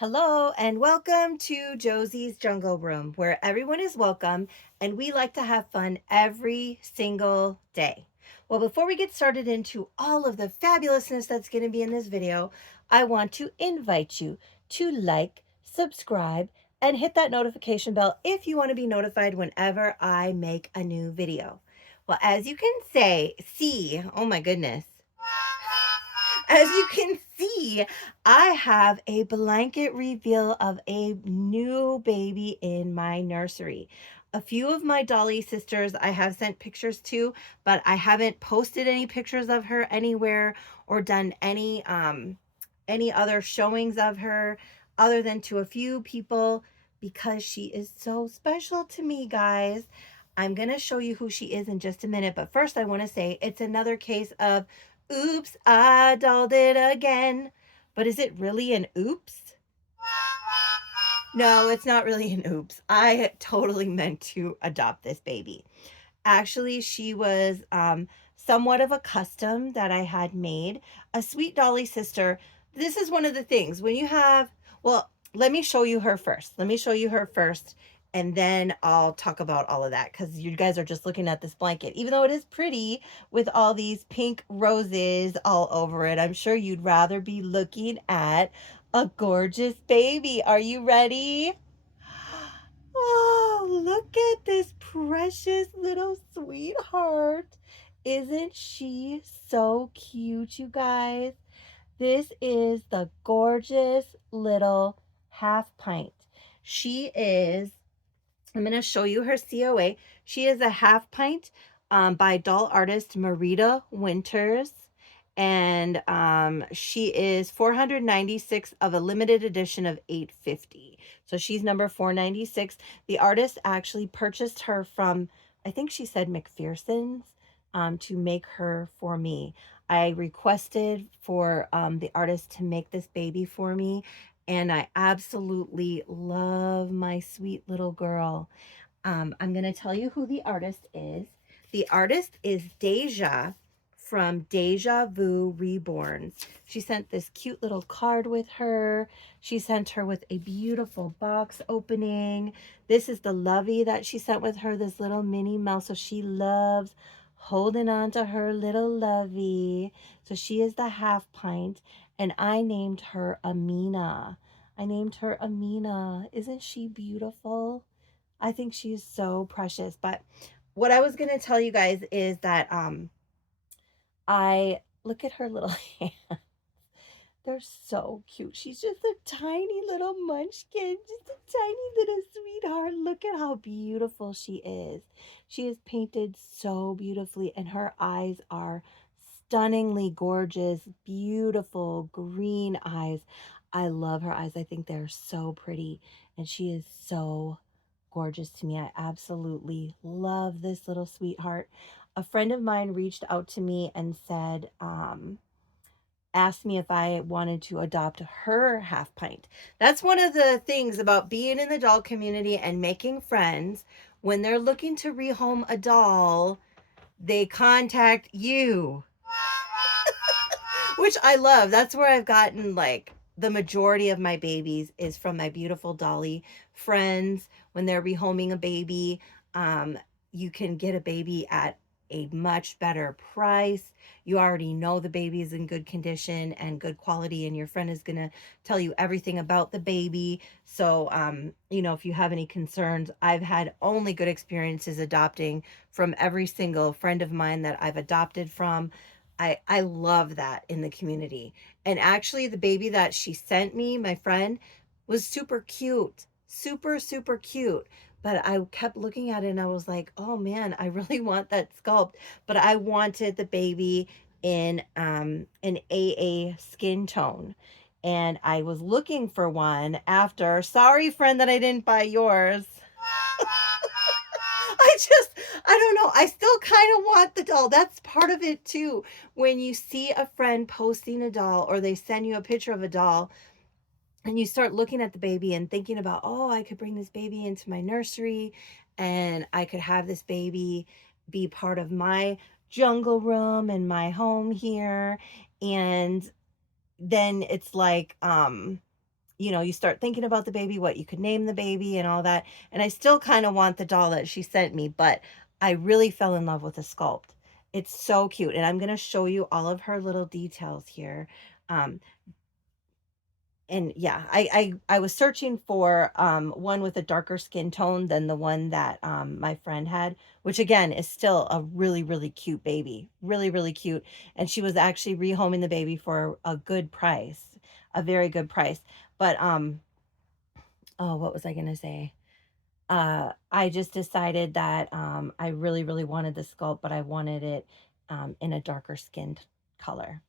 Hello and welcome to Josie's Jungle Room, where everyone is welcome and we like to have fun every single day. Well, before we get started into all of the fabulousness that's going to be in this video, I want to invite you to like, subscribe, and hit that notification bell if you want to be notified whenever I make a new video. Well, as you can see, oh my goodness. As you can see, I have a blanket reveal of a new baby in my nursery. A few of my Dolly sisters I have sent pictures to, but I haven't posted any pictures of her anywhere or done any other showings of her other than to a few people because she is so special to me, guys. I'm going to show you who she is in just a minute, but first I want to say it's another case of oops, I dolled it again. But is it really an oops? No, it's not really an oops. I totally meant to adopt this baby. Actually, she was somewhat of a custom that I had made. A sweet Dolly sister. This is one of the things when you have, well, let me show you her first. Let me show you her first, and then I'll talk about all of that because you guys are just looking at this blanket. Even though it is pretty with all these pink roses all over it, I'm sure you'd rather be looking at a gorgeous baby. Are you ready? Oh, look at this precious little sweetheart. Isn't she so cute, you guys? This is the gorgeous little half pint. She is, I'm going to show you her COA. She is a half pint by doll artist Marita Winters. And she is 496 of a limited edition of 850. So she's number 496. The artist actually purchased her from, I think she said McPherson's, to make her for me. I requested for the artist to make this baby for me, and I absolutely love my sweet little girl. I'm going to tell you who the artist is. The artist is Deja from Deja Vu Reborns. She sent this cute little card with her. She sent her with a beautiful box opening. This is the lovey that she sent with her, this little mini mouse. So she loves holding on to her little lovey. So she is the half pint, and I named her Amina. I named her Amina. Isn't she beautiful? I think she's so precious. But what I was going to tell you guys is that I look at her little hands. They're so cute. She's just a tiny little munchkin, just a tiny little sweetheart. Look at how beautiful she is. She is painted so beautifully, and her eyes are stunningly gorgeous, beautiful green eyes. I love her eyes. I think they're so pretty, and she is so gorgeous to me. I absolutely love this little sweetheart. A friend of mine reached out to me and said, asked me if I wanted to adopt her half pint. That's one of the things about being in the doll community and making friends. When they're looking to rehome a doll, they contact you, which I love. That's where I've gotten like the majority of my babies is from my beautiful Dolly friends. When they're rehoming a baby, you can get a baby at a much better price. You already know the baby is in good condition and good quality, and your friend is going to tell you everything about the baby. So, if you have any concerns, I've had only good experiences adopting from every single friend of mine that I've adopted from. I love that in the community. And actually, the baby that she sent me, my friend, was super cute. Super, super cute. But I kept looking at it and I was like, oh man, I really want that sculpt. But I wanted the baby in an AA skin tone. And I was looking for one after. Sorry, friend, that I didn't buy yours. I don't know. I still kind of want the doll. That's part of it too. When you see a friend posting a doll or they send you a picture of a doll and you start looking at the baby and thinking about, oh, I could bring this baby into my nursery and I could have this baby be part of my jungle room and my home here. And then it's like, you know, you start thinking about the baby, what you could name the baby and all that. And I still kind of want the doll that she sent me, but I really fell in love with the sculpt. It's so cute. And I'm going to show you all of her little details here. Um, and yeah, I was searching for one with a darker skin tone than the one that my friend had, which again is still a really, really cute baby. Really, really cute. And she was actually rehoming the baby for a good price, a very good price. But oh, what was I gonna say? I just decided that I really, really wanted the sculpt, but I wanted it in a darker skinned color.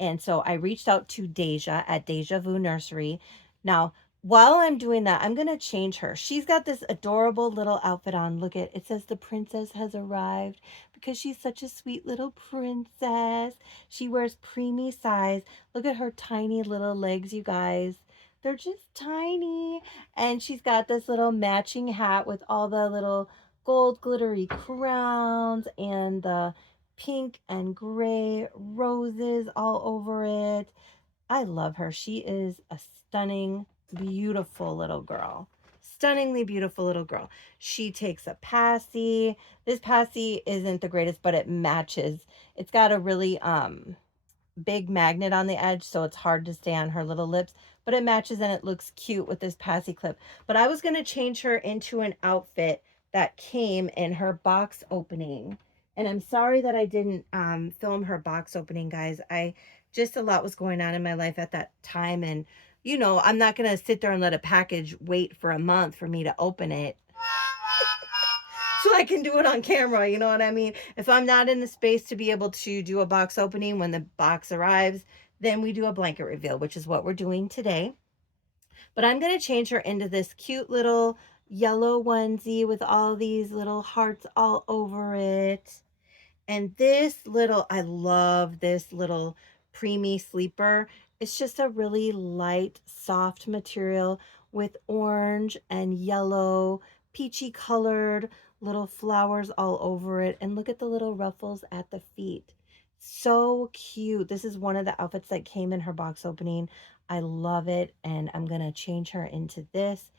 And so I reached out to Deja at Deja Vu Nursery. Now, while I'm doing that, I'm going to change her. She's got this adorable little outfit on. Look at it says the princess has arrived because she's such a sweet little princess. She wears preemie size. Look at her tiny little legs, you guys. They're just tiny. And she's got this little matching hat with all the little gold glittery crowns and the pink and gray roses all over it. I love her. She is a stunning, beautiful little girl. Stunningly beautiful little girl. She takes a passy. This passy isn't the greatest, but it matches. It's got a really big magnet on the edge, so it's hard to stay on her little lips, but it matches and it looks cute with this passy clip. But I was going to change her into an outfit that came in her box opening. And I'm sorry that I didn't film her box opening, guys. I just, a lot was going on in my life at that time. And, you know, I'm not going to sit there and let a package wait for a month for me to open it so I can do it on camera. You know what I mean? If I'm not in the space to be able to do a box opening when the box arrives, then we do a blanket reveal, which is what we're doing today. But I'm going to change her into this cute little yellow onesie with all these little hearts all over it. And this little, I love this little preemie sleeper. It's just a really light, soft material with orange and yellow, peachy colored little flowers all over it. And look at the little ruffles at the feet. So cute. This is one of the outfits that came in her box opening. I love it. And I'm going to change her into this.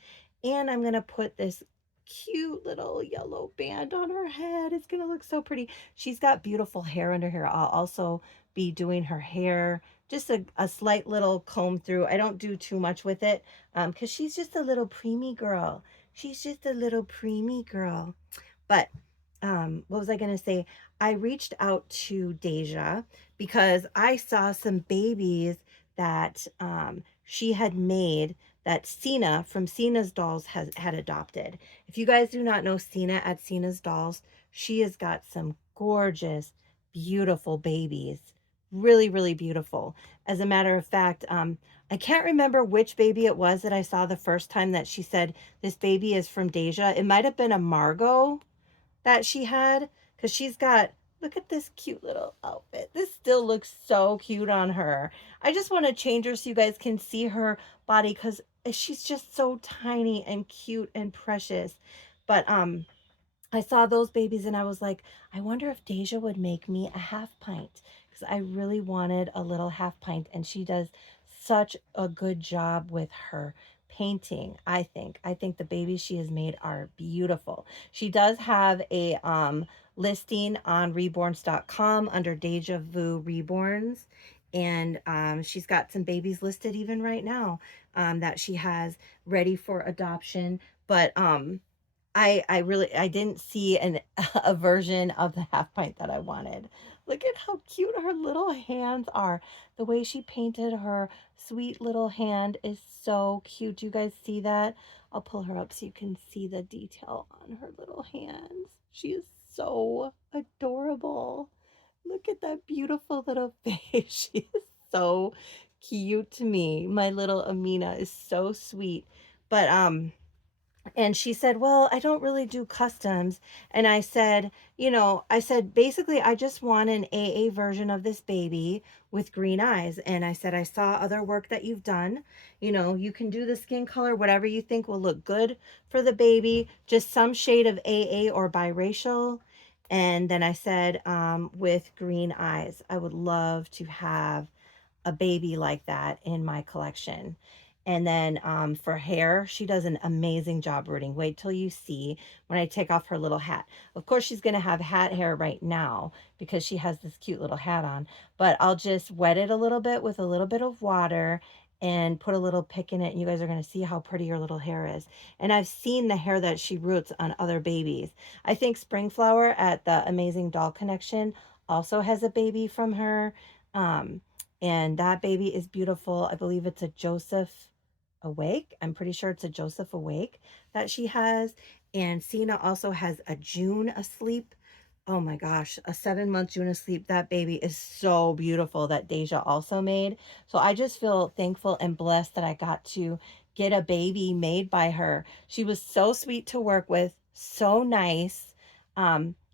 And I'm going to put this cute little yellow band on her head. It's going to look so pretty. She's got beautiful hair under here. I'll also be doing her hair, just a slight little comb through. I don't do too much with it because she's just a little preemie girl. She's just a little preemie girl. But what was I going to say? I reached out to Deja because I saw some babies that she had made that Cena from Cena's Dolls had adopted. If you guys do not know Cena at Cena's Dolls, she has got some gorgeous, beautiful babies. Really, really beautiful. As a matter of fact, I can't remember which baby it was that I saw the first time that she said this baby is from Deja. It might have been a Margot that she had, because she's got, look at this cute little outfit. This still looks so cute on her. I just want to change her so you guys can see her body because she's just so tiny and cute and precious. But I saw those babies and I was like, I wonder if Deja would make me a half pint because I really wanted a little half pint, and she does such a good job with her painting. I think the babies she has made are beautiful. She does have a listing on reborns.com under Deja Vu Reborns, and she's got some babies listed even right now that she has ready for adoption. But I didn't see a version of the half pint that I wanted. Look at how cute her little hands are. The way she painted her sweet little hand is so cute. You guys see that? I'll pull her up so you can see the detail on her little hands. She is so adorable. Look at that beautiful little face. She is so cute to me. My little Amina is so sweet. But and she said, well, I don't really do customs. And I said, I said, basically, I just want an AA version of this baby with green eyes. And I said, I saw other work that you've done. You can do the skin color, whatever you think will look good for the baby, just some shade of AA or biracial. And then I said, with green eyes, I would love to have a baby like that in my collection. And then for hair, she does an amazing job rooting. Wait till you see when I take off her little hat. Of course, she's going to have hat hair right now because she has this cute little hat on. But I'll just wet it a little bit with a little bit of water and put a little pick in it. And you guys are going to see how pretty her little hair is. And I've seen the hair that she roots on other babies. I think Springflower at the Amazing Doll Connection also has a baby from her. And that baby is beautiful. I believe it's a Joseph Awake. I'm pretty sure it's a Joseph Awake that she has. And Cena also has a June Asleep. Oh my gosh, a 7-month June Asleep. That baby is so beautiful that Deja also made. So I just feel thankful and blessed that I got to get a baby made by her. She was so sweet to work with, so nice.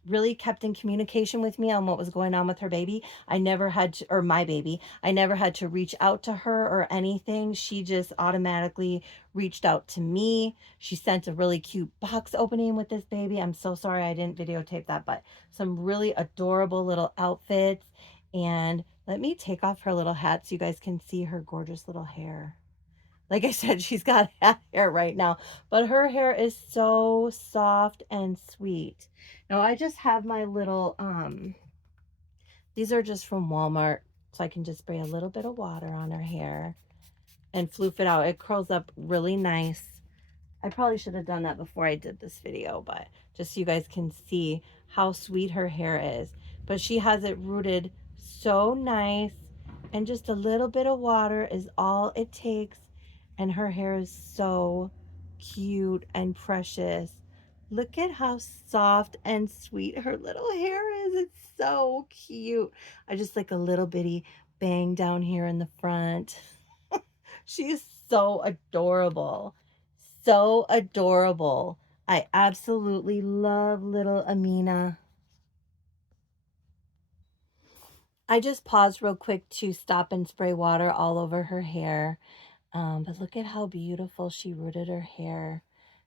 Really kept in communication with me on what was going on with her baby. I never had to, or my baby, I never had to reach out to her or anything. She just automatically reached out to me. She sent a really cute box opening with this baby. I'm so sorry I didn't videotape that, but some really adorable little outfits. And let me take off her little hat so you guys can see her gorgeous little hair. Like I said, she's got hat hair right now, but her hair is so soft and sweet. Now I just have my little, these are just from Walmart, so I can just spray a little bit of water on her hair and floof it out. It curls up really nice. I probably should have done that before I did this video, but just so you guys can see how sweet her hair is. But she has it rooted so nice, and just a little bit of water is all it takes. And her hair is so cute and precious. Look at how soft and sweet her little hair is. It's so cute. I just like a little bitty bang down here in the front. She is so adorable. So adorable. I absolutely love little Amina. I just paused real quick to stop and spray water all over her hair. But look at how beautiful she rooted her hair.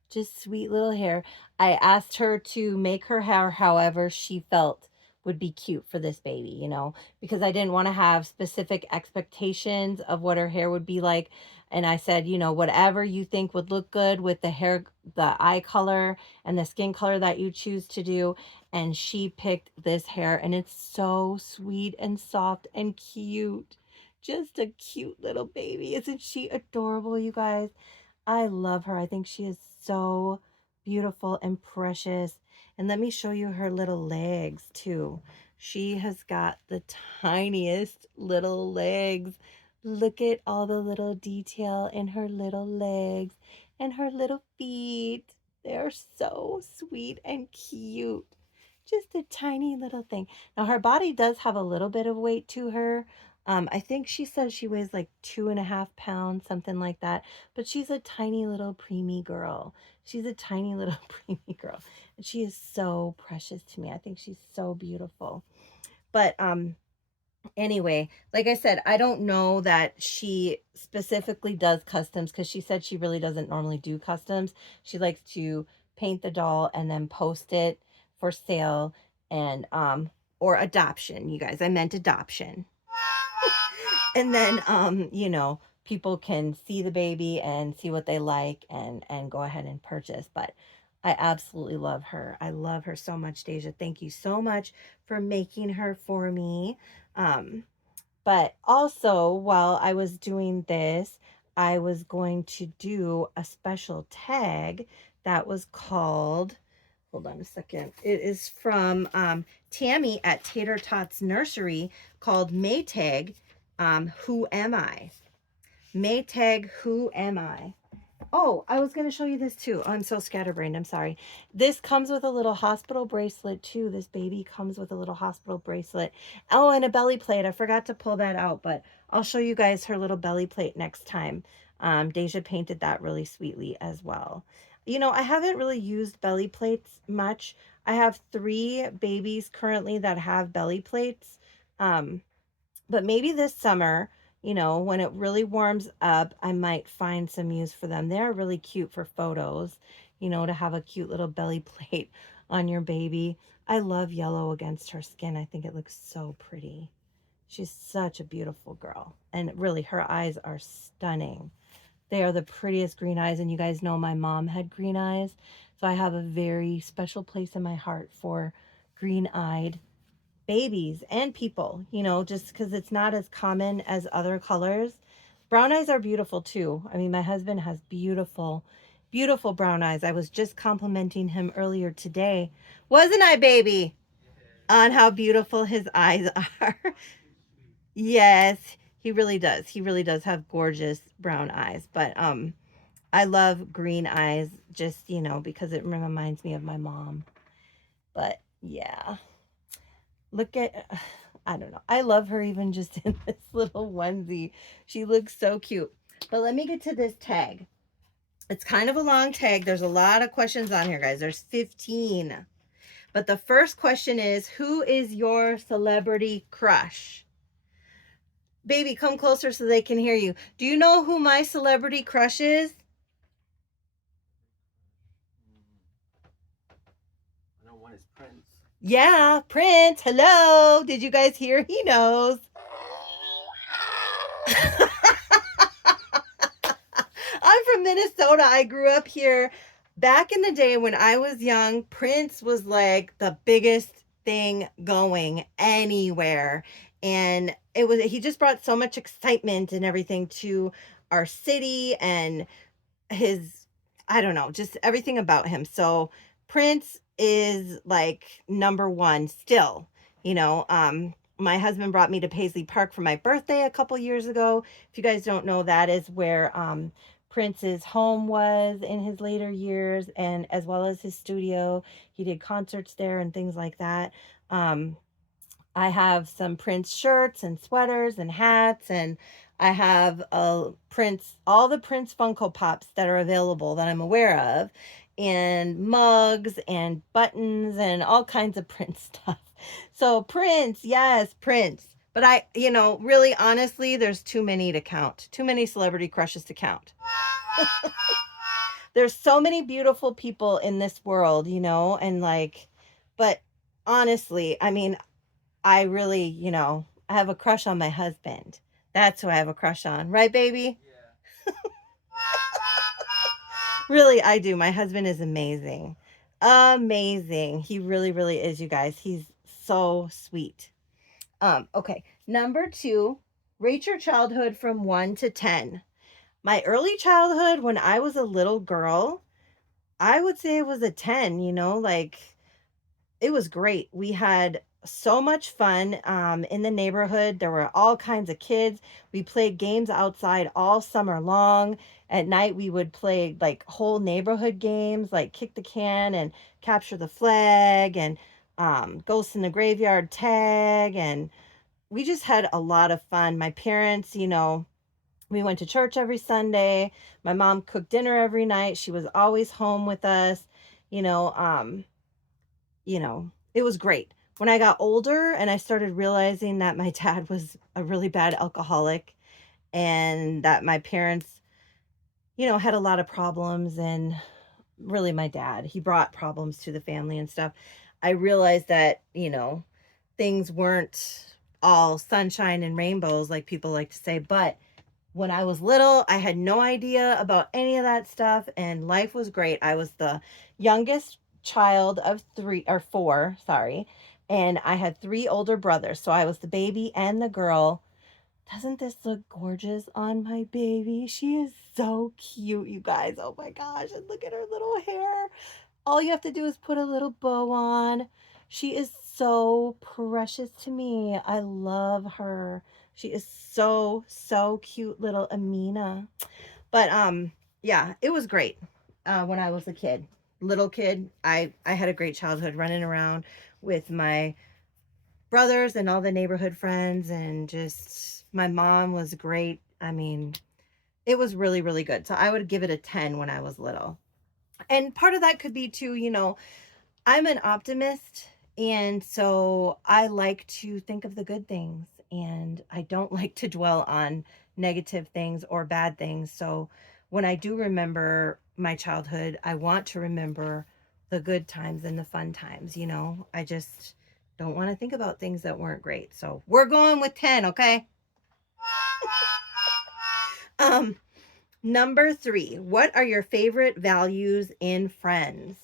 Just sweet little hair. I asked her to make her hair however she felt would be cute for this baby, you know, because I didn't want to have specific expectations of what her hair would be like. And I said, you know, whatever you think would look good with the hair, the eye color and the skin color that you choose to do. And she picked this hair, and it's so sweet and soft and cute. Just a cute little baby. Isn't she adorable, you guys? I love her. I think she is so beautiful and precious. And let me show you her little legs too. She has got the tiniest little legs. Look at all the little detail in her little legs and her little feet. They're so sweet and cute. Just a tiny little thing. Now her body does have a little bit of weight to her. I think she says she weighs like 2.5 pounds, something like that. But she's a tiny little preemie girl. She's a tiny little preemie girl. And she is so precious to me. I think she's so beautiful. But anyway, like I said, I don't know that she specifically does customs because she said she really doesn't normally do customs. She likes to paint the doll and then post it for sale and or adoption, you guys. I meant adoption. And then you know, people can see the baby and see what they like and go ahead and purchase. But I absolutely love her. I love her so much, Deja. Thank you so much for making her for me. But also, while I was doing this, I was going to do a special tag that was called, hold on a second. It is from Tammy at Tater Tots Nursery, called Maytag, Who Am I? Maytag, Who Am I? Oh, I was going to show you this too. Oh, I'm so scatterbrained. I'm sorry. This comes with a little hospital bracelet too. This baby comes with a little hospital bracelet. Oh, and a belly plate. I forgot to pull that out, but I'll show you guys her little belly plate next time. Deja painted that really sweetly as well. You know, I haven't really used belly plates much. I have 3 babies currently that have belly plates. But maybe this summer, you know, when it really warms up, I might find some use for them. They're really cute for photos, you know, to have a cute little belly plate on your baby. I love yellow against her skin. I think it looks so pretty. She's such a beautiful girl. And really, her eyes are stunning. They are the prettiest green eyes, and you guys know my mom had green eyes. So I have a very special place in my heart for green-eyed babies and people, you know, just because it's not as common as other colors. Brown eyes are beautiful too. I mean, my husband has beautiful, beautiful brown eyes. I was just complimenting him earlier today, wasn't I, baby? On how beautiful his eyes are. Yes, he really does. He really does have gorgeous brown eyes. But I love green eyes just, you know, because it reminds me of my mom. But yeah. Look at I don't know. I love her even just in this little onesie. She looks so cute. But let me get to this tag. It's kind of a long tag. There's a lot of questions on here, guys. There's 15. But the first question is, who is your celebrity crush? Baby, come closer so they can hear you. Do you know who my celebrity crush is? I know one is Prince. Yeah, Prince. Hello. Did you guys hear? He knows. I'm from Minnesota. I grew up here. Back in the day when I was young, Prince was like the biggest thing going anywhere. And he just brought so much excitement and everything to our city, and his, I don't know, just everything about him. So Prince is like number one still, you know. My husband brought me to Paisley Park for my birthday a couple years ago. If you guys don't know, that is where Prince's home was in his later years, and as well as his studio. He did concerts there and things like that. um I have some Prince shirts and sweaters and hats, and I have all the Prince Funko Pops that are available that I'm aware of, and mugs and buttons and all kinds of Prince stuff. So Prince, yes, Prince. But I, you know, really honestly, there's too many to count. Too many celebrity crushes to count. There's so many beautiful people in this world, you know, and like, but honestly, I mean, I really, you know, I have a crush on my husband. That's who I have a crush on. Right, baby? Yeah. Really, I do. My husband is amazing. Amazing. He really, really is, you guys. He's so sweet. Okay. Number 2, rate your childhood from 1 to 10. My early childhood, when I was a little girl, I would say it was a 10, you know, like it was great. We had so much fun in the neighborhood. There were all kinds of kids. We played games outside all summer long. At night, we would play like whole neighborhood games like kick the can and capture the flag and ghost in the graveyard tag. And we just had a lot of fun. My parents, you know, we went to church every Sunday. My mom cooked dinner every night. She was always home with us. You know, it was great. When I got older and I started realizing that my dad was a really bad alcoholic, and that my parents, you know, had a lot of problems, and really my dad, he brought problems to the family and stuff. I realized that, you know, things weren't all sunshine and rainbows like people like to say, but when I was little, I had no idea about any of that stuff, and life was great. I was the youngest child of 4, sorry, and I had 3 older brothers. So I was the baby and the girl. Doesn't this look gorgeous on my baby? She is so cute, you guys. Oh my gosh, and look at her little hair. All you have to do is put a little bow on. She is so precious to me. I love her. She is so, so cute, little Amina. But yeah, it was great when I was a kid. Little kid, I had a great childhood running around with my brothers and all the neighborhood friends, and just my mom was great. I mean, it was really, really good. So I would give it a 10 when I was little. And part of that could be too, you know, I'm an optimist, and so I like to think of the good things, and I don't like to dwell on negative things or bad things. So when I do remember my childhood, I want to remember the good times and the fun times, you know. I just don't want to think about things that weren't great. So we're going with 10, okay? Um Number 3, what are your favorite values in friends?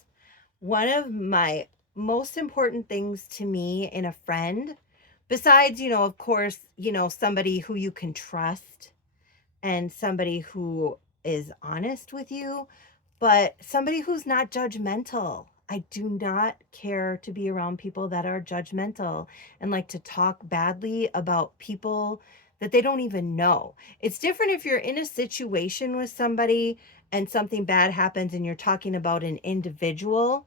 One of my most important things to me in a friend, besides, of course, somebody who you can trust and somebody who is honest with you, but somebody who's not judgmental. I do not care to be around people that are judgmental and like to talk badly about people that they don't even know. It's different if you're in a situation with somebody and something bad happens and you're talking about an individual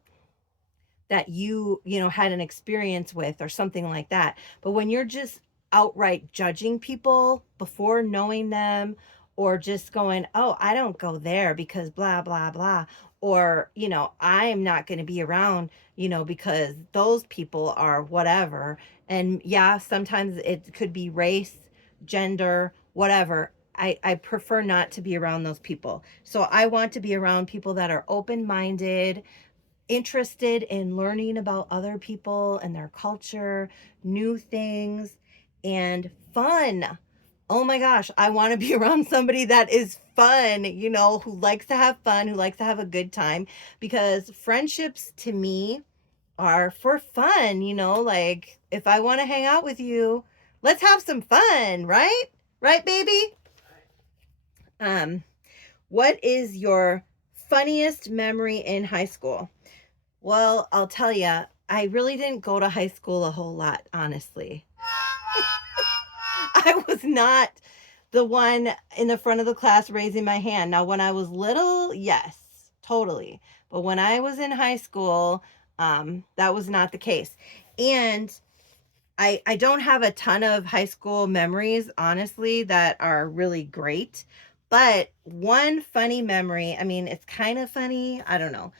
that you had an experience with or something like that. But when you're just outright judging people before knowing them, or just going, "Oh, I don't go there because blah blah blah," or, "I'm not going to be around, because those people are whatever." And yeah, sometimes it could be race, gender, whatever. I prefer not to be around those people. So I want to be around people that are open-minded, interested in learning about other people and their culture, new things, and fun. Oh my gosh, I want to be around somebody that is fun, who likes to have fun, who likes to have a good time, because friendships to me are for fun, like if I want to hang out with you, let's have some fun, right? Right, baby? Um, what is your funniest memory in high school? Well, I'll tell you, I really didn't go to high school a whole lot, honestly. I was not the one in the front of the class raising my hand. Now, when I was little, yes, totally. But when I was in high school, that was not the case. And I don't have a ton of high school memories, honestly, that are really great. But one funny memory, I mean, it's kind of funny. I don't know.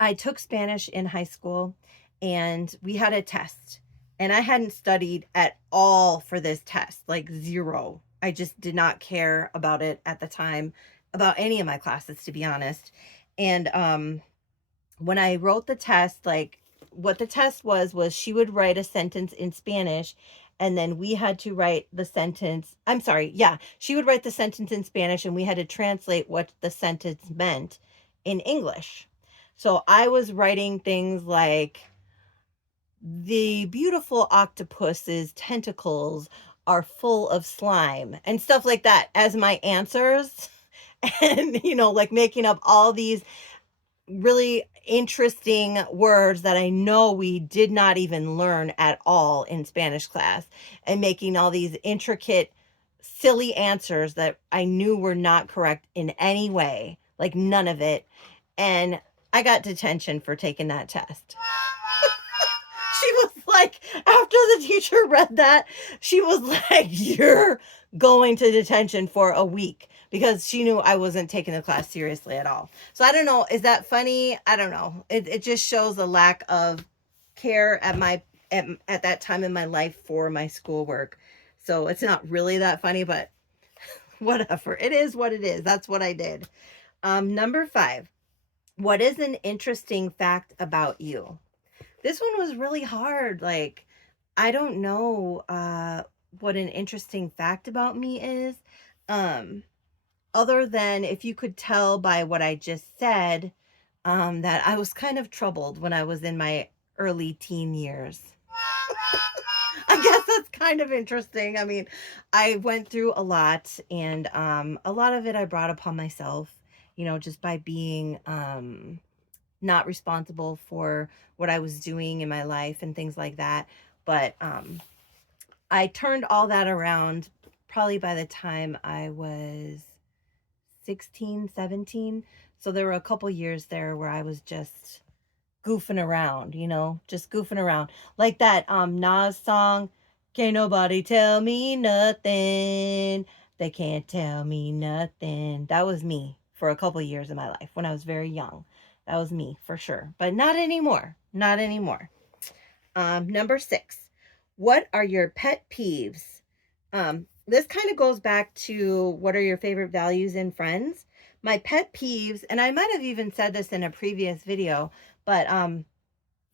I took Spanish in high school and we had a test. And I hadn't studied at all for this test, like zero. I just did not care about it at the time, about any of my classes, to be honest. And when I wrote the test, like what the test was she would write a sentence in Spanish and then we had to write the sentence. I'm sorry. Yeah, she would write the sentence in Spanish and we had to translate what the sentence meant in English. So I was writing things like, the beautiful octopus's tentacles are full of slime and stuff like that as my answers. And, like making up all these really interesting words that I know we did not even learn at all in Spanish class, and making all these intricate, silly answers that I knew were not correct in any way, like none of it. And I got detention for taking that test. She was like, after the teacher read that, she was like, "You're going to detention for a week," because she knew I wasn't taking the class seriously at all. So I don't know. Is that funny? I don't know. It just shows a lack of care at that time in my life for my schoolwork. So it's not really that funny, but whatever. It is what it is. That's what I did. Number 5. What is an interesting fact about you? This one was really hard. Like, I don't know what an interesting fact about me is. Um, Other than if you could tell by what I just said, that I was kind of troubled when I was in my early teen years. I guess that's kind of interesting. I mean, I went through a lot, and a lot of it I brought upon myself, just by being not responsible for what I was doing in my life and things like that. But I turned all that around probably by the time I was 16, 17. So there were a couple years there where I was just goofing around, just goofing around. Like that Nas song, "Can't nobody tell me nothing. They can't tell me nothing." That was me for a couple years in my life when I was very young. That was me for sure. But not anymore. Not anymore. Number 6. What are your pet peeves? This kind of goes back to what are your favorite values in friends? My pet peeves, and I might have even said this in a previous video, but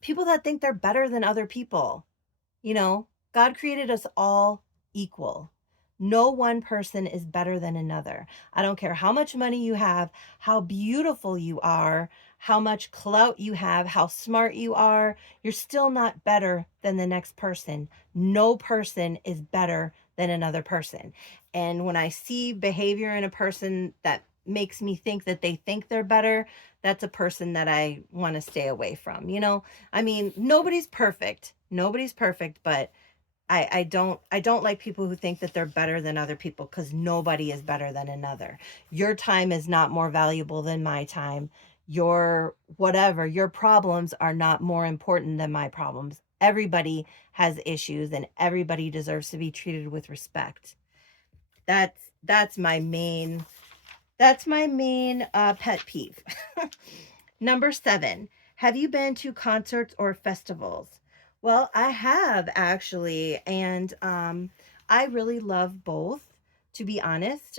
people that think they're better than other people. God created us all equal. No one person is better than another. I don't care how much money you have, how beautiful you are, how much clout you have, how smart you are. You're still not better than the next person. No person is better than another person. And when I see behavior in a person that makes me think that they think they're better, that's a person that I want to stay away from. I mean, nobody's perfect. Nobody's perfect, but I don't like people who think that they're better than other people, because nobody is better than another. Your time is not more valuable than my time. Your whatever, your problems are not more important than my problems. Everybody has issues and everybody deserves to be treated with respect. That's my main pet peeve. Number 7, have you been to concerts or festivals? Well, I have actually, and I really love both, to be honest.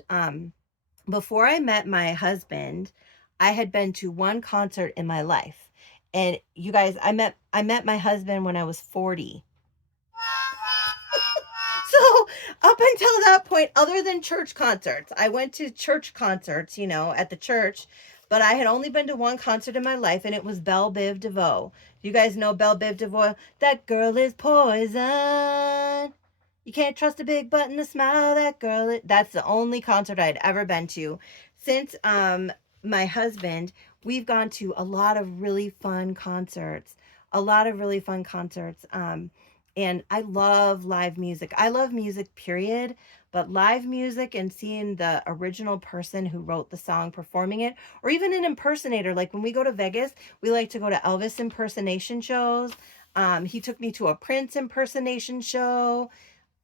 Before I met my husband, I had been to one concert in my life. And you guys, I met my husband when I was 40. So up until that point, other than church concerts, I went to church concerts, at the church, but I had only been to one concert in my life, and it was Belle Biv DeVoe. You guys know Belle Biv DeVoe? That girl is poison. You can't trust a big butt and a smile. That girl. That's the only concert I'd ever been to. Since my husband, we've gone to a lot of really fun concerts. A lot of really fun concerts. And I love live music. I love music, period. But live music and seeing the original person who wrote the song performing it, or even an impersonator. Like when we go to Vegas, we like to go to Elvis impersonation shows. He took me to a Prince impersonation show.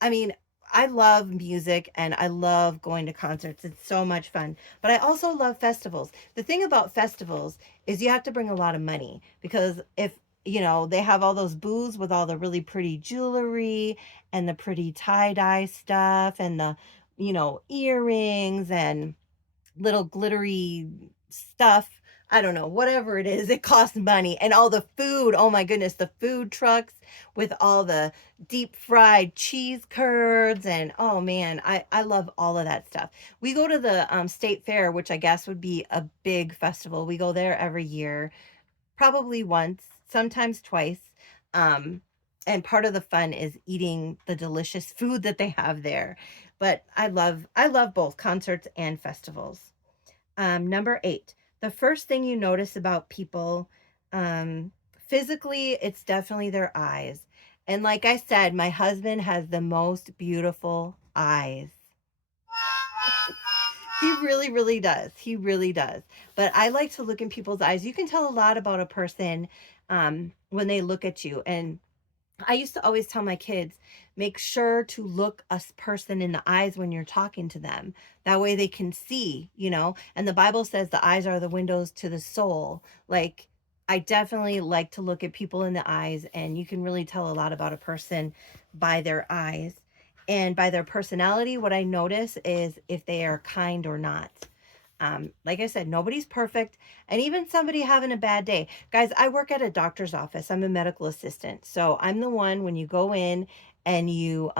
I mean, I love music and I love going to concerts. It's so much fun. But I also love festivals. The thing about festivals is you have to bring a lot of money, because if they have all those booths with all the really pretty jewelry and the pretty tie-dye stuff and the, earrings and little glittery stuff. I don't know, whatever it is, it costs money. And all the food, oh my goodness, the food trucks with all the deep fried cheese curds. And oh man, I love all of that stuff. We go to the state fair, which I guess would be a big festival. We go there every year, probably once, sometimes twice. Um, and part of the fun is eating the delicious food that they have there. But I love both concerts and festivals. Number 8, the first thing you notice about people, um, physically, it's definitely their eyes. And like I said, my husband has the most beautiful eyes. He really, really does. He really does. But I like to look in people's eyes. You can tell a lot about a person when they look at you. And I used to always tell my kids, make sure to look a person in the eyes when you're talking to them. That way they can see, And the Bible says the eyes are the windows to the soul. Like, I definitely like to look at people in the eyes, and you can really tell a lot about a person by their eyes. And by their personality, what I notice is if they are kind or not. Like I said, nobody's perfect. And even somebody having a bad day. Guys, I work at a doctor's office. I'm a medical assistant. So I'm the one when you go in and you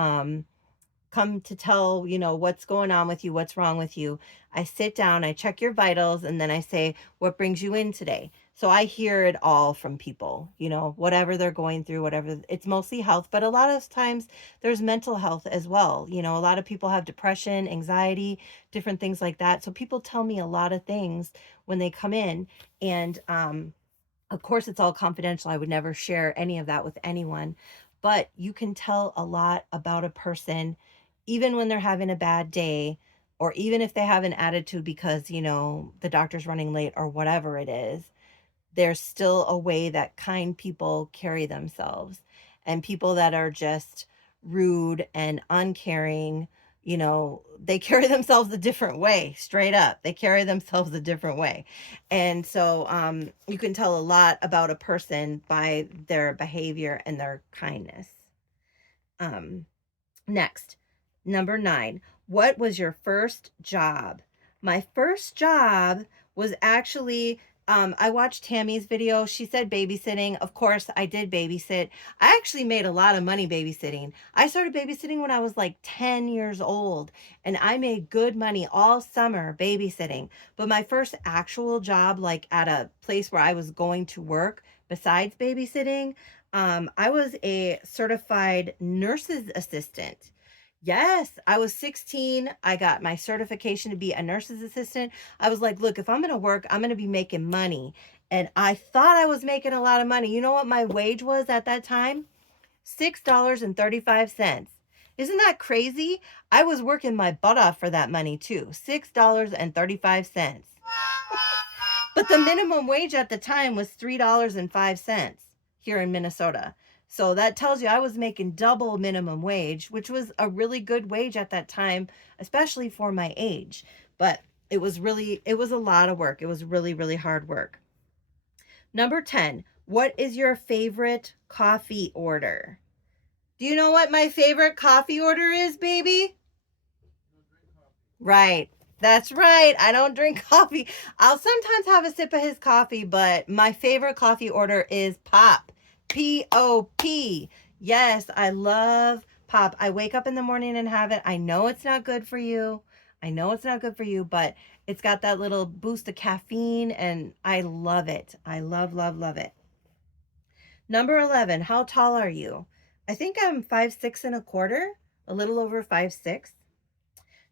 come to tell, what's going on with you, what's wrong with you. I sit down, I check your vitals, and then I say, what brings you in today? So I hear it all from people, whatever they're going through, whatever. It's mostly health, but a lot of times there's mental health as well. A lot of people have depression, anxiety, different things like that. So people tell me a lot of things when they come in. And of course, it's all confidential. I would never share any of that with anyone. But you can tell a lot about a person, even when they're having a bad day, or even if they have an attitude because, the doctor's running late or whatever it is. There's still a way that kind people carry themselves. And people that are just rude and uncaring, they carry themselves a different way, straight up. They carry themselves a different way. And so you can tell a lot about a person by their behavior and their kindness. Um, Next, number 9. What was your first job? My first job was actually I watched Tammy's video. She said babysitting. Of course, I did babysit. I actually made a lot of money babysitting. I started babysitting when I was like 10 years old, and I made good money all summer babysitting. But my first actual job, like at a place where I was going to work besides babysitting, I was a certified nurse's assistant. Yes, I was 16. I got my certification to be a nurse's assistant. I was like, look, if I'm going to work, I'm going to be making money. And I thought I was making a lot of money. You know what my wage was at that time? $6.35. Isn't that crazy? I was working my butt off for that money too. $6.35. But the minimum wage at the time was $3.05 here in Minnesota. So that tells you I was making double minimum wage, which was a really good wage at that time, especially for my age. But it was a lot of work. It was really, really hard work. Number 10, what is your favorite coffee order? Do you know what my favorite coffee order is, baby? Right. That's right. I don't drink coffee. I'll sometimes have a sip of his coffee, but my favorite coffee order is Pop. P-O-P. Yes, I love Pop. I wake up in the morning and have it. I know it's not good for you. I know it's not good for you, but it's got that little boost of caffeine and I love it. I love, love, love it. Number 11, how tall are you? I think I'm 5'6" and a quarter, a little over 5'6".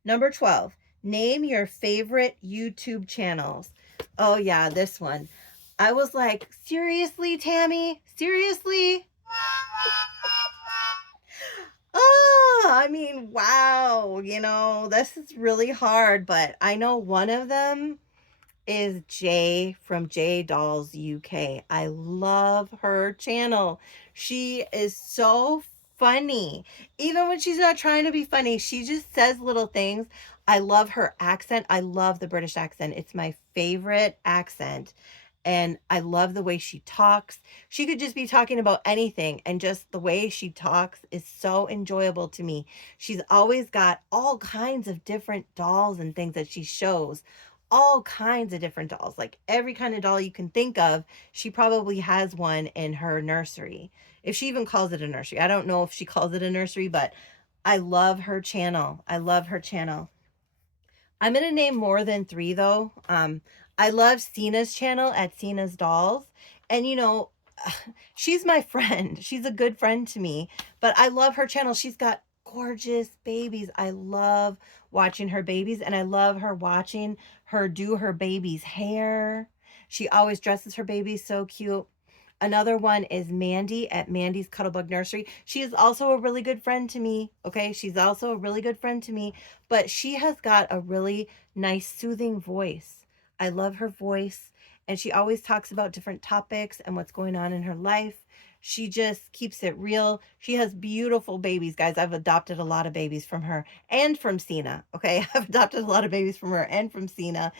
Number 12, name your favorite YouTube channels. Oh, yeah, this one. I was like, seriously, Tammy? Seriously? Oh, I mean, wow. This is really hard, but I know one of them is Jay from JayDollsUK. I love her channel. She is so funny. Even when she's not trying to be funny, she just says little things. I love her accent. I love the British accent. It's my favorite accent. And I love the way she talks. She could just be talking about anything, and just the way she talks is so enjoyable to me. She's always got all kinds of different dolls and things that she shows, all kinds of different dolls, like every kind of doll you can think of. She probably has one in her nursery, if she even calls it a nursery. I don't know if she calls it a nursery, but I love her channel. I love her channel. I'm going to name more than three though. I love Cena's channel at Cena's Dolls. And she's my friend. She's a good friend to me, but I love her channel. She's got gorgeous babies. I love watching her babies, and I love her watching her do her baby's hair. She always dresses her babies so cute. Another one is Mandy at Mandy's Cuddlebug Nursery. She is also a really good friend to me. Okay. She's also a really good friend to me, but she has got a really nice, soothing voice. I love her voice. And she always talks about different topics and what's going on in her life. She just keeps it real. She has beautiful babies, guys. I've adopted a lot of babies from her and from Cena. Okay. I've adopted a lot of babies from her and from Cena.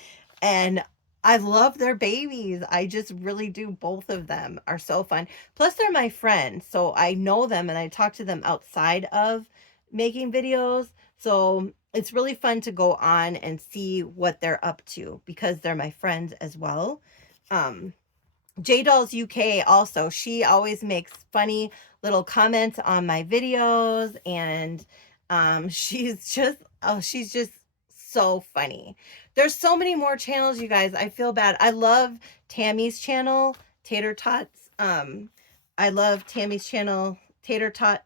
And I love their babies. I just really do. Both of them are so fun. Plus, they're my friends. So I know them and I talk to them outside of making videos. So it's really fun to go on and see what they're up to because they're my friends as well. JayDollsUK also, she always makes funny little comments on my videos, and she's just so funny. There's so many more channels, you guys. I feel bad. I love Tammy's channel, Tater Tots. I love Tammy's channel, Tater Tot.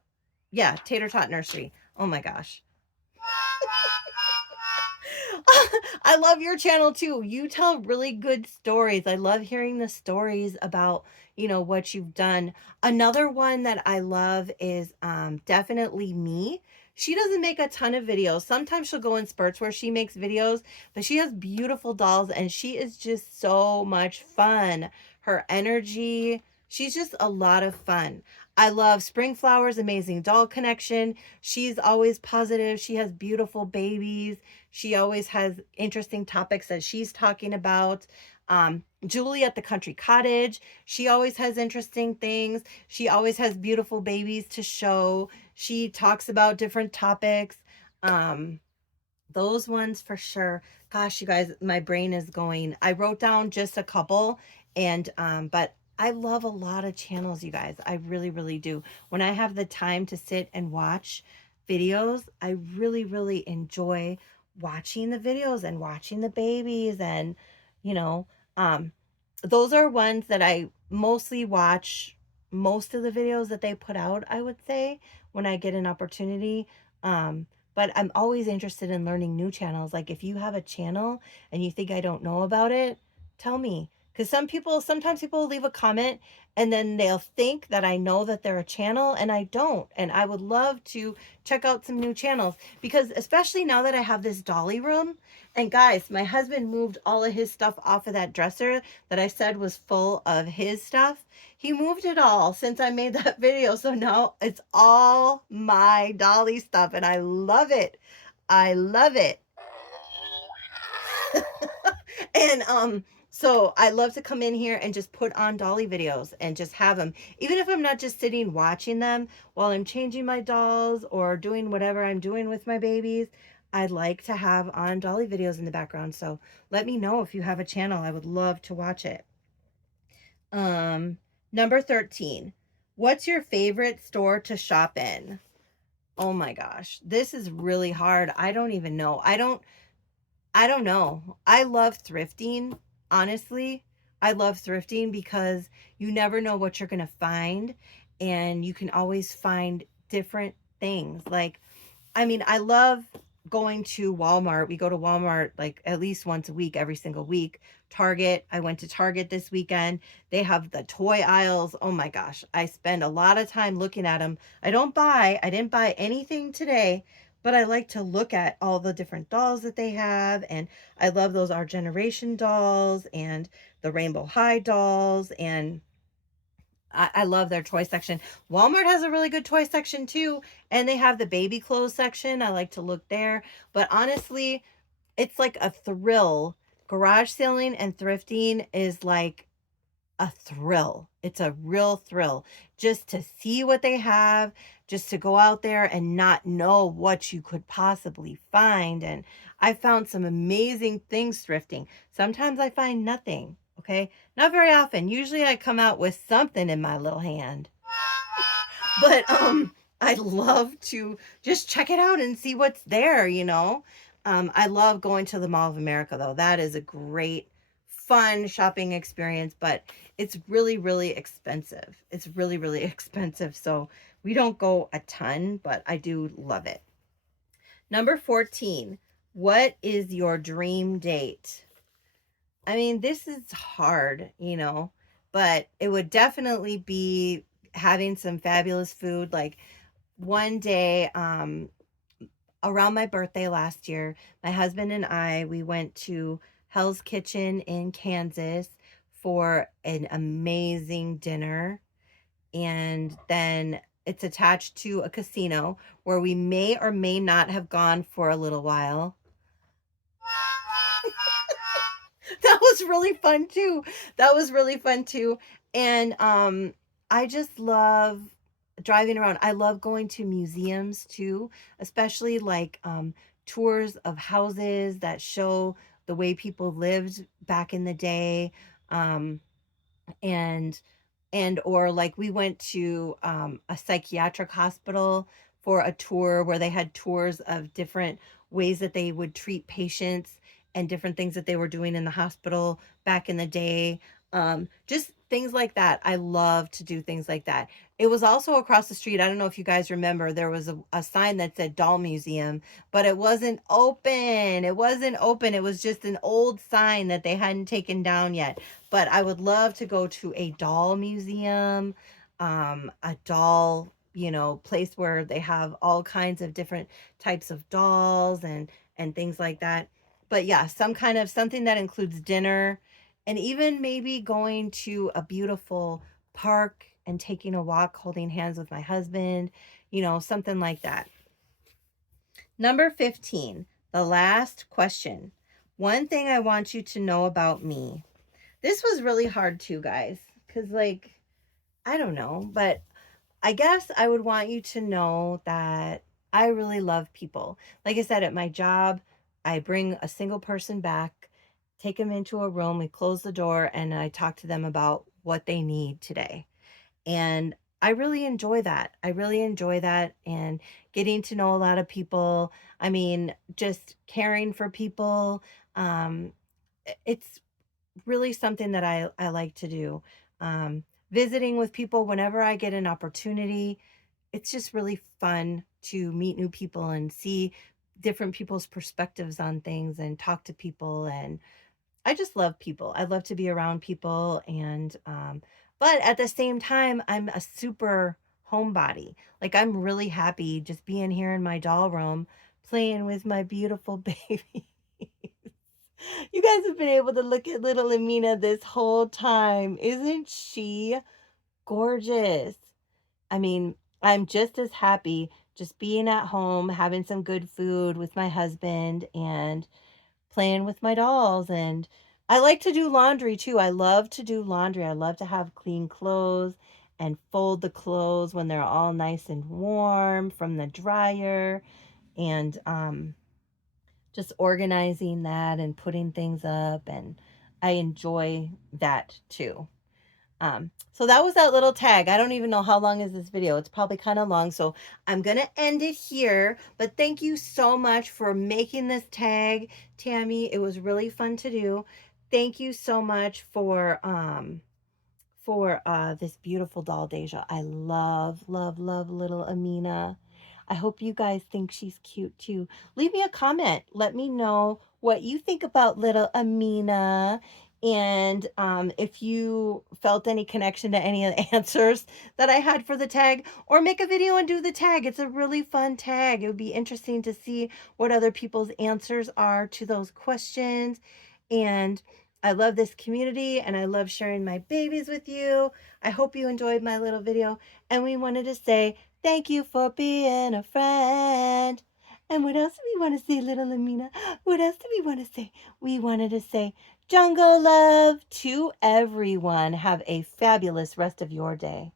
Yeah, Tater Tot Nursery. Oh my gosh. I love your channel too. You tell really good stories. I love hearing the stories about, what you've done. Another one that I love is definitely me. She doesn't make a ton of videos. Sometimes she'll go in spurts where she makes videos, but she has beautiful dolls and she is just so much fun. Her energy, she's just a lot of fun. I love Spring Flowers Amazing Doll Connection. She's always positive. She has beautiful babies. She always has interesting topics that she's talking about. Julie at the Country Cottage. She always has interesting things. She always has beautiful babies to show. She talks about different topics. Those ones for sure. Gosh, you guys, my brain is going. I wrote down just a couple, and but I love a lot of channels, you guys. I really, really do. When I have the time to sit and watch videos, I really, really enjoy watching the videos and watching the babies, and you know, um those are ones that I mostly watch. Most of the videos that they put out, I would say, when I get an opportunity. Um, but I'm always interested in learning new channels. Like if you have a channel and you think I don't know about it, tell me. Because sometimes people leave a comment and then they'll think that I know that they're a channel and I don't. And I would love to check out some new channels because especially now that I have this dolly room. And guys, my husband moved all of his stuff off of that dresser that I said was full of his stuff. He moved it all since I made that video. So now it's all my dolly stuff and I love it. I love it. And so I love to come in here and just put on dolly videos and just have them. Even if I'm not just sitting watching them while I'm changing my dolls or doing whatever I'm doing with my babies, I'd like to have on dolly videos in the background. So let me know if you have a channel. I would love to watch it. Um, Number 13. What's your favorite store to shop in? Oh my gosh, this is really hard. I don't even know. I don't know. I love thrifting, honestly. I love thrifting because you never know what you're going to find and you can always find different things. Like I mean, I love going to Walmart. We go to Walmart like at least once a week, every single week. Target. I went to Target this weekend. They have the toy aisles. Oh my gosh. I spend a lot of time looking at them. I didn't buy anything today, but I like to look at all the different dolls that they have. And I love those Our Generation dolls and the Rainbow High dolls. And I love their toy section. Walmart has a really good toy section too, and they have the baby clothes section. I like to look there. But honestly, it's like a thrill. Garage selling and thrifting is like a thrill. It's a real thrill just to see what they have, just to go out there and not know what you could possibly find. And I found some amazing things thrifting. Sometimes I find nothing. Okay. Not very often. Usually I come out with something in my little hand. But I love to just check it out and see what's there, you know. I love going to the Mall of America though. That is a great fun shopping experience, but it's really really expensive. It's really really expensive. So we don't go a ton, but I do love it. Number 14. What is your dream date? I mean, this is hard, you know, but it would definitely be having some fabulous food. Like one day, around my birthday last year, my husband and I, we went to Hell's Kitchen in Kansas for an amazing dinner. And then it's attached to a casino where we may or may not have gone for a little while. That was really fun too. That was really fun too. And I just love driving around. I love going to museums too, especially like tours of houses that show the way people lived back in the day. Um and or like we went to a psychiatric hospital for a tour where they had tours of different ways that they would treat patients and different things that they were doing in the hospital back in the day. Just things like that. I love to do things like that. It was also across the street. I don't know if you guys remember, there was a sign that said Doll Museum, but it wasn't open. It wasn't open. It was just an old sign that they hadn't taken down yet. But I would love to go to a doll museum, a doll, you know, place where they have all kinds of different types of dolls and things like that. But yeah, some kind of something that includes dinner and even maybe going to a beautiful park and taking a walk holding hands with my husband, you know, something like that. Number 15, the last question. One thing I want you to know about me. This was really hard too, guys, because, like, I don't know, but I guess I would want you to know that I really love people. Like I said, at my job, I bring a single person back, take them into a room, we close the door, and I talk to them about what they need today. And I really enjoy that. I really enjoy that, and getting to know a lot of people. I mean, just caring for people. Um, it's really something that I like to do. Um, Visiting with people whenever I get an opportunity. It's just really fun to meet new people and see different people's perspectives on things and talk to people. And I just love people. I love to be around people. And but at the same time, I'm a super homebody. Like, I'm really happy just being here in my doll room playing with my beautiful baby. You guys have been able to look at little Amina this whole time. Isn't she gorgeous? I mean, I'm just as happy just being at home, having some good food with my husband and playing with my dolls. And I like to do laundry too. I love to do laundry. I love to have clean clothes and fold the clothes when they're all nice and warm from the dryer, and just organizing that and putting things up, and I enjoy that too. So that was that little tag. I don't even know how long is this video. It's probably kind of long, so I'm gonna end it here. But thank you so much for making this tag, Tammy. It was really fun to do. Thank you so much for this beautiful doll, Deja. I love, love, love little Amina. I hope you guys think she's cute too. Leave me a comment. Let me know what you think about little Amina. And if you felt any connection to any of the answers that I had for the tag, or make a video and do the tag. It's a really fun tag. It would be interesting to see what other people's answers are to those questions. And I love this community, and I love sharing my babies with you. I hope you enjoyed my little video. And we wanted to say thank you for being a friend. And what else do we want to say, little Amina? What else do we want to say? We wanted to say jungle love to everyone. Have a fabulous rest of your day.